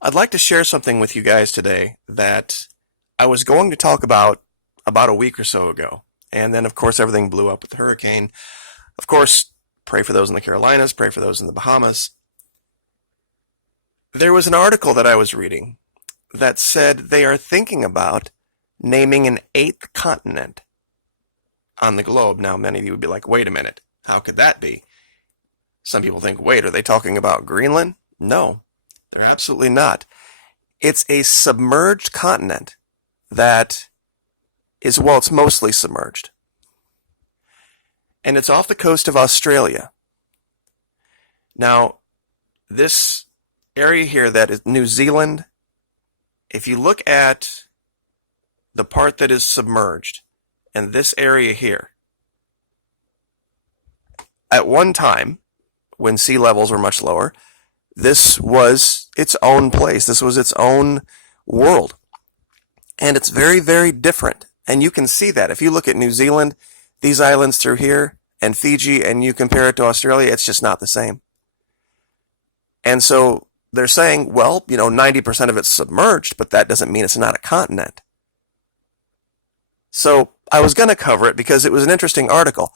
I'd like to share something with you guys today that I was going to talk about a week or so ago. And then, of course, everything blew up with the hurricane. Of course, pray for those in the Carolinas, pray for those in the Bahamas. There was an article that I was reading that said they are thinking about naming an eighth continent on the globe. Now, many of you would be like, wait a minute, how could that be? Some people think, wait, are they talking about Greenland? No, they're absolutely not. It's a submerged continent that is, well, it's mostly submerged. And it's off the coast of Australia. Now, this area here that is New Zealand, if you look at the part that is submerged and this area here, at one time, when sea levels were much lower, this was its own place. This was its own world. And it's very, very different. And you can see that. If you look at New Zealand, these islands through here, and Fiji, and you compare it to Australia, it's just not the same. And so they're saying, well, 90% of it's submerged, but that doesn't mean it's not a continent. So I was going to cover it because it was an interesting article.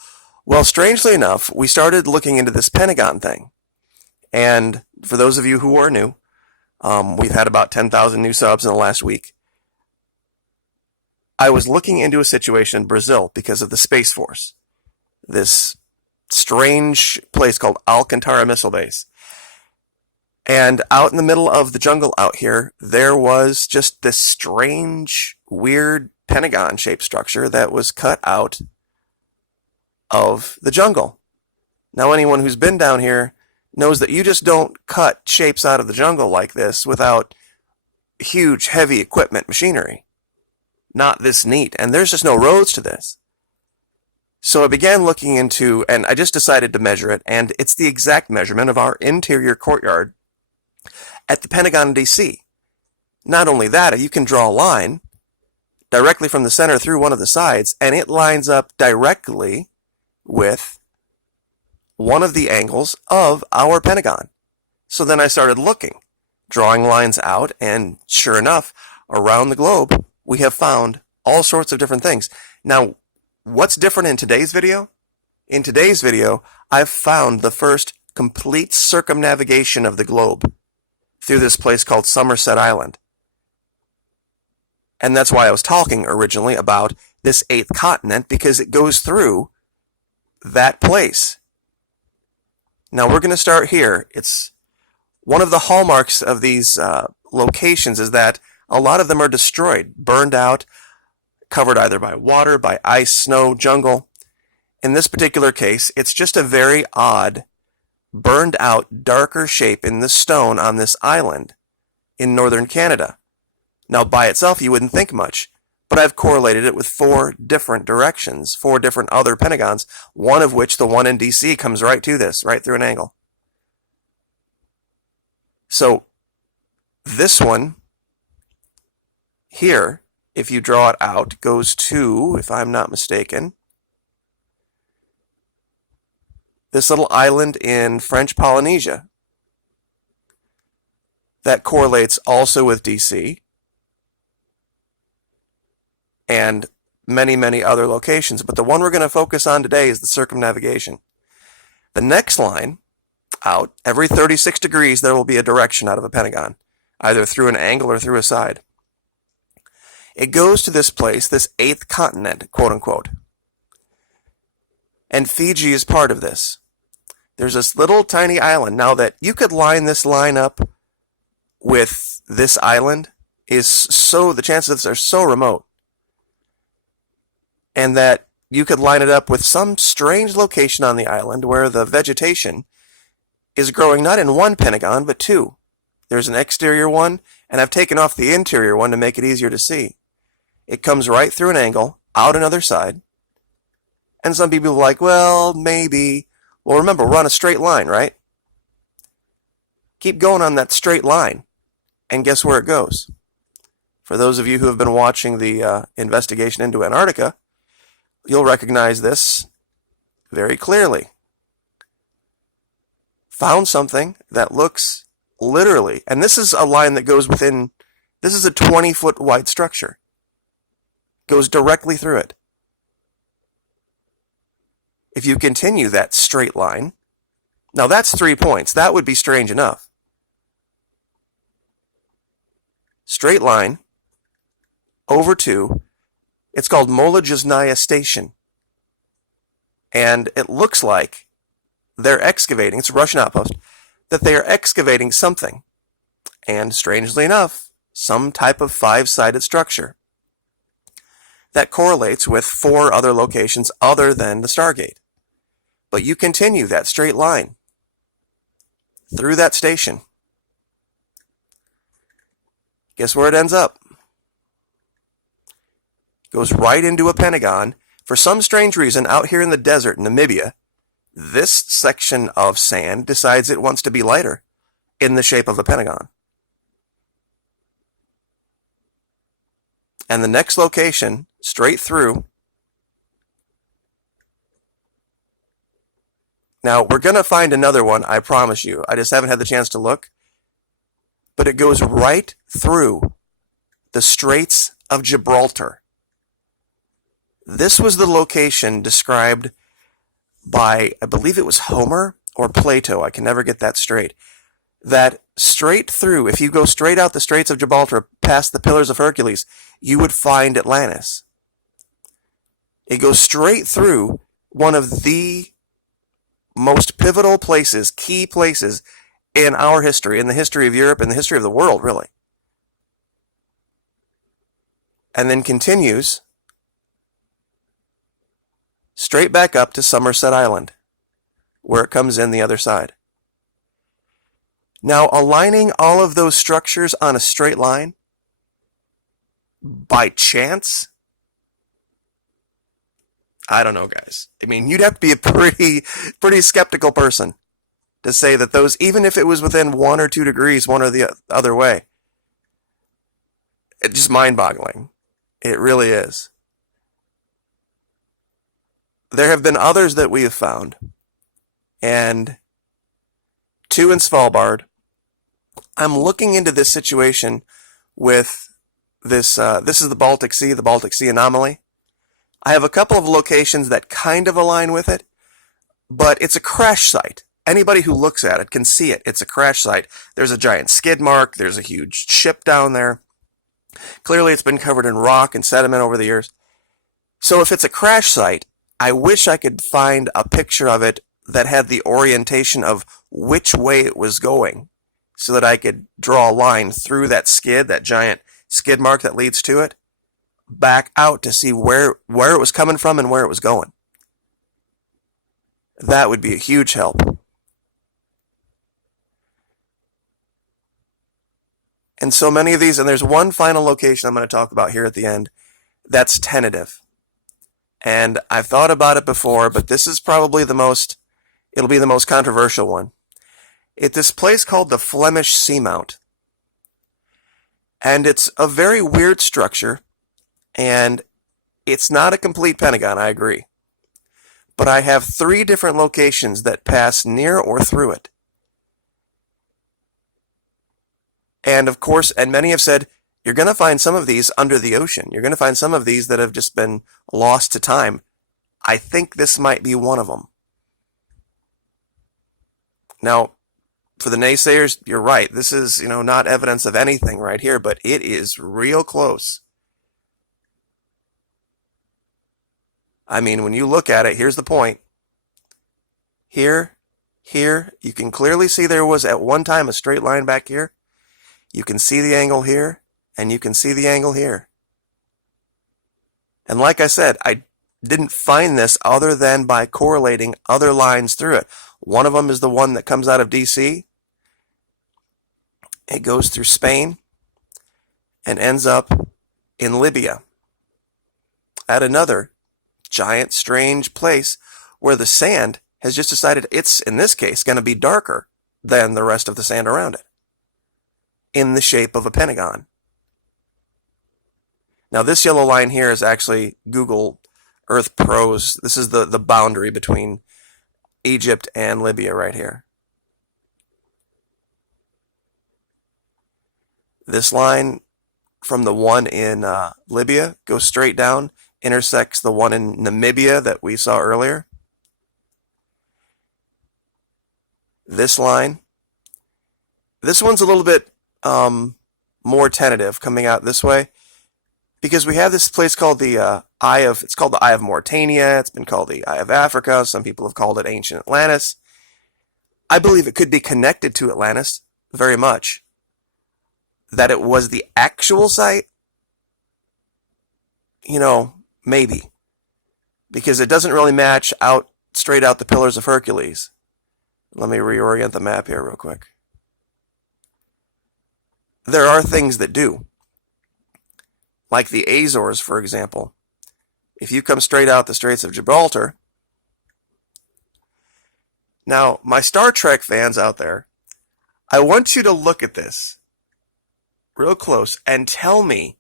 Well, strangely enough, we started looking into this Pentagon thing. And for those of you who are new, we've had about 10,000 new subs in the last week. I was looking into a situation in Brazil because of the Space Force. This strange place called Alcantara Missile Base. And out in the middle of the jungle out here, there was just this strange, weird Pentagon-shaped structure that was cut out of the jungle. Now, anyone who's been down here knows that you just don't cut shapes out of the jungle like this without huge, heavy equipment machinery. Not this neat. And there's just no roads to this. So I began looking into, and I just decided to measure it, and it's the exact measurement of our interior courtyard at the Pentagon in D.C. Not only that, you can draw a line directly from the center through one of the sides, and it lines up directly with one of the angles of our Pentagon. So then I started looking, drawing lines out, and sure enough, around the globe, we have found all sorts of different things. Now, what's different in today's video? In today's video, I've found the first complete circumnavigation of the globe through this place called Somerset Island. And that's why I was talking originally about this eighth continent, because it goes through that place. Now we're going to start here. It's one of the hallmarks of these locations is that a lot of them are destroyed, burned out, covered either by water, by ice, snow, jungle. In this particular case, it's just a very odd, burned out, darker shape in the stone on this island in northern Canada. Now, by itself, you wouldn't think much, but I've correlated it with 4 different directions, 4 different other Pentagons, one of which, the one in DC, comes right to this, right through an angle. So, this one here, if you draw it out, goes to, if I'm not mistaken, this little island in French Polynesia. That correlates also with DC and many, many other locations. But the one we're going to focus on today is the circumnavigation. The next line out, every 36 degrees, there will be a direction out of a pentagon, either through an angle or through a side. It goes to this place, this eighth continent, quote unquote. And Fiji is part of this. There's this little tiny island. Now that you could line this line up with this island is so, the chances of this are so remote. And that you could line it up with some strange location on the island where the vegetation is growing not in one pentagon, but 2. There's an exterior one, and I've taken off the interior one to make it easier to see. It comes right through an angle, out another side. And some people are like, well, maybe. Well, remember, we're on a straight line, right? Keep going on that straight line, and guess where it goes? For those of you who have been watching the investigation into Antarctica, you'll recognize this very clearly. Found something that looks literally, and this is a line that goes within, this is a 20-foot wide structure. Goes directly through it. If you continue that straight line, now that's 3 points. That would be strange enough. Straight line over to, it's called Molodyozhnaya Station. And it looks like they're excavating, it's a Russian outpost, that they are excavating something. And strangely enough, some type of 5-sided structure that correlates with 4 other locations other than the Stargate. But you continue that straight line through that station. Guess where it ends up? Goes right into a Pentagon. For some strange reason, out here in the desert in Namibia, this section of sand decides it wants to be lighter in the shape of a Pentagon. And the next location, straight through. Now, we're going to find another one, I promise you. I just haven't had the chance to look. But it goes right through the Straits of Gibraltar. This was the location described by, I believe it was Homer or Plato, I can never get that straight, that straight through, if you go straight out the Straits of Gibraltar past the Pillars of Hercules, you would find Atlantis. It goes straight through one of the most pivotal places, key places in our history, in the history of Europe, in the history of the world, really. And then continues straight back up to Somerset Island, where it comes in the other side. Now, aligning all of those structures on a straight line, by chance, I don't know, guys. I mean, you'd have to be a pretty skeptical person to say that those, even if it was within 1 or 2 degrees, one or the other way, it's just mind-boggling. It really is. There have been others that we have found, and 2 in Svalbard. I'm looking into this situation with this. This is the Baltic Sea anomaly. I have a couple of locations that kind of align with it, but it's a crash site. Anybody who looks at it can see it. It's a crash site. There's a giant skid mark. There's a huge ship down there. Clearly, it's been covered in rock and sediment over the years. So if it's a crash site, I wish I could find a picture of it that had the orientation of which way it was going so that I could draw a line through that skid, that giant skid mark that leads to it, back out to see where it was coming from and where it was going. That would be a huge help. And so many of these, and there's one final location I'm going to talk about here at the end that's tentative. And I've thought about it before, but this is probably it'll be the most controversial one. It's this place called the Flemish Seamount. And it's a very weird structure, and it's not a complete Pentagon, I agree. But I have 3 different locations that pass near or through it. And of course, and many have said, you're going to find some of these under the ocean. You're going to find some of these that have just been lost to time. I think this might be one of them. Now, for the naysayers, you're right. This is, not evidence of anything right here, but it is real close. I mean, when you look at it, here's the point. Here, you can clearly see there was at one time a straight line back here. You can see the angle here, and you can see the angle here. And like I said, I didn't find this other than by correlating other lines through it. One of them is the one that comes out of DC. It goes through Spain and ends up in Libya at another giant, strange place where the sand has just decided it's, in this case, going to be darker than the rest of the sand around it, in the shape of a pentagon. Now, this yellow line here is actually Google Earth Pro's. This is the boundary between Egypt and Libya right here. This line from the one in Libya goes straight down, intersects the one in Namibia that we saw earlier. This line. This one's a little bit more tentative coming out this way because we have this place called the it's called the Eye of Mauritania. It's been called the Eye of Africa. Some people have called it Ancient Atlantis. I believe it could be connected to Atlantis very much. That it was the actual site, maybe. Because it doesn't really match out straight out the Pillars of Hercules. Let me reorient the map here real quick. There are things that do. Like the Azores, for example. If you come straight out the Straits of Gibraltar. Now, my Star Trek fans out there, I want you to look at this real close and tell me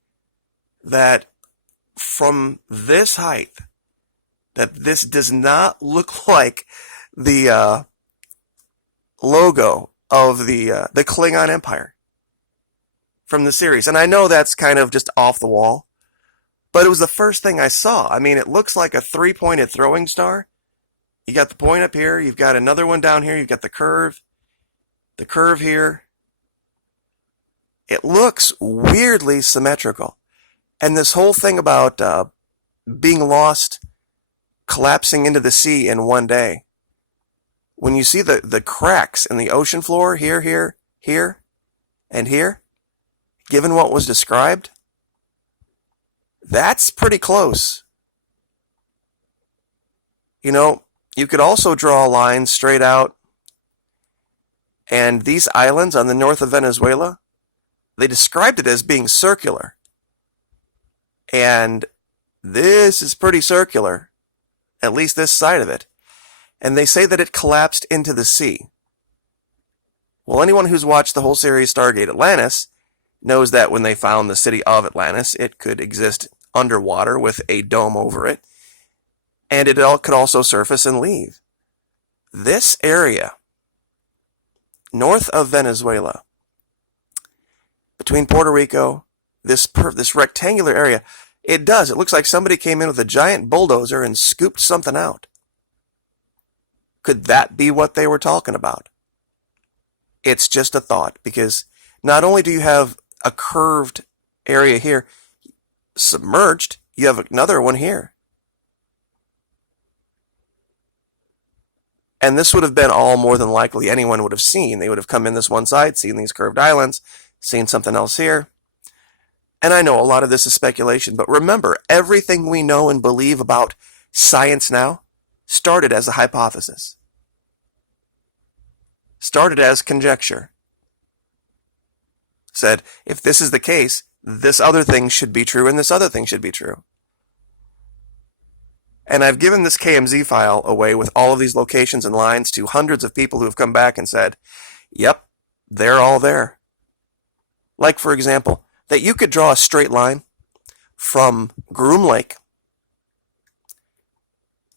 that from this height, that this does not look like the logo of the Klingon Empire from the series. And I know that's kind of just off the wall, but it was the first thing I saw. I mean, it looks like a three-pointed throwing star. You got the point up here. You've got another one down here. You've got the curve here. It looks weirdly symmetrical. And this whole thing about being lost, collapsing into the sea in one day. When you see the cracks in the ocean floor here, and here, given what was described, that's pretty close. You could also draw a line straight out, and these islands on the north of Venezuela, they described it as being circular. And this is pretty circular, at least this side of it. And they say that it collapsed into the sea. Well, anyone who's watched the whole series Stargate Atlantis knows that when they found the city of Atlantis, it could exist underwater with a dome over it. And it could also surface and leave. This area, north of Venezuela, between Puerto Rico, this rectangular area, it looks like somebody came in with a giant bulldozer and scooped something out. Could that be what they were talking about? It's just a thought, because not only do you have a curved area here submerged, you have another one here. And this would have been all more than likely anyone would have seen. They would have come in this one side, seen these curved islands, seen something else here. And I know a lot of this is speculation, but remember, everything we know and believe about science now started as a hypothesis. Started as conjecture. Said, if this is the case, this other thing should be true and this other thing should be true. And I've given this KMZ file away with all of these locations and lines to hundreds of people who have come back and said, yep, they're all there. Like, for example, that you could draw a straight line from Groom Lake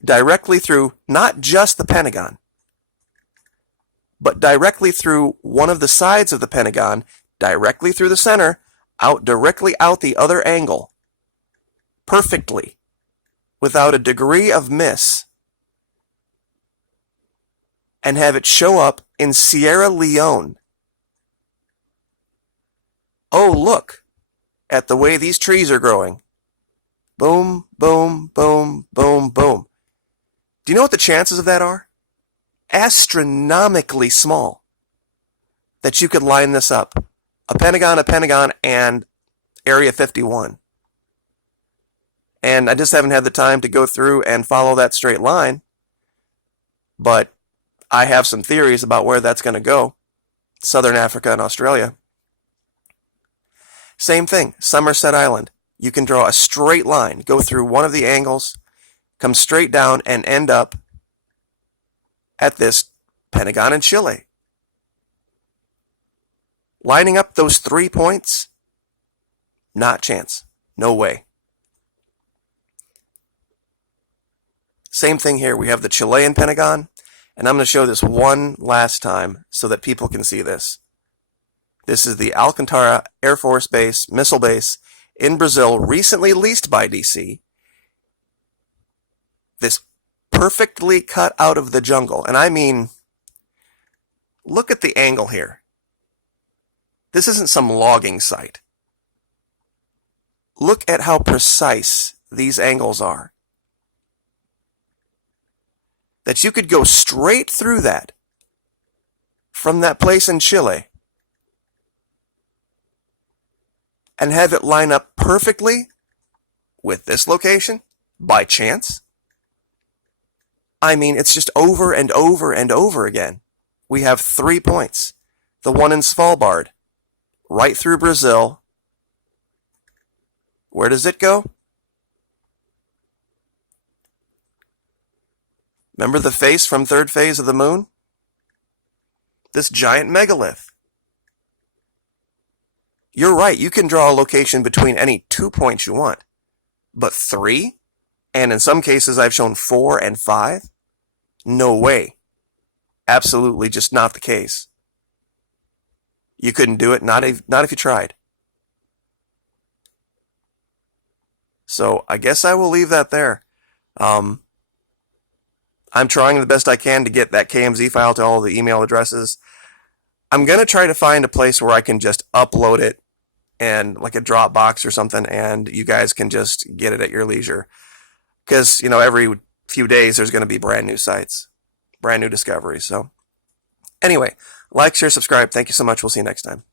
directly through not just the Pentagon, but directly through one of the sides of the Pentagon, directly through the center, directly out the other angle, perfectly, without a degree of miss, and have it show up in Sierra Leone. Oh, look at the way these trees are growing. Boom, boom, boom, boom, boom. Do you know what the chances of that are? Astronomically small. That you could line this up. A Pentagon, and Area 51. And I just haven't had the time to go through and follow that straight line. But I have some theories about where that's going to go. Southern Africa and Australia. Same thing, Somerset Island. You can draw a straight line, go through one of the angles, come straight down, and end up at this Pentagon in Chile. Lining up those 3 points? Not chance. No way. Same thing here. We have the Chilean Pentagon, and I'm going to show this one last time so that people can see this. This is the Alcantara Air Force Base, missile base in Brazil, recently leased by DC. This perfectly cut out of the jungle. And I mean, look at the angle here. This isn't some logging site. Look at how precise these angles are. That you could go straight through that from that place in Chile and have it line up perfectly with this location by chance. I mean, it's just over and over and over again. We have 3 points. The one in Svalbard, right through Brazil. Where does it go? Remember the face from third phase of the moon? This giant megalith. You're right, you can draw a location between any 2 points you want. But 3? And in some cases I've shown 4 and 5? No way. Absolutely just not the case. You couldn't do it, not if you tried. So I guess I will leave that there. I'm trying the best I can to get that KMZ file to all the email addresses. I'm going to try to find a place where I can just upload it and like a Dropbox or something, and you guys can just get it at your leisure. Because, every few days there's going to be brand new sites, brand new discoveries. So anyway, like, share, subscribe. Thank you so much. We'll see you next time.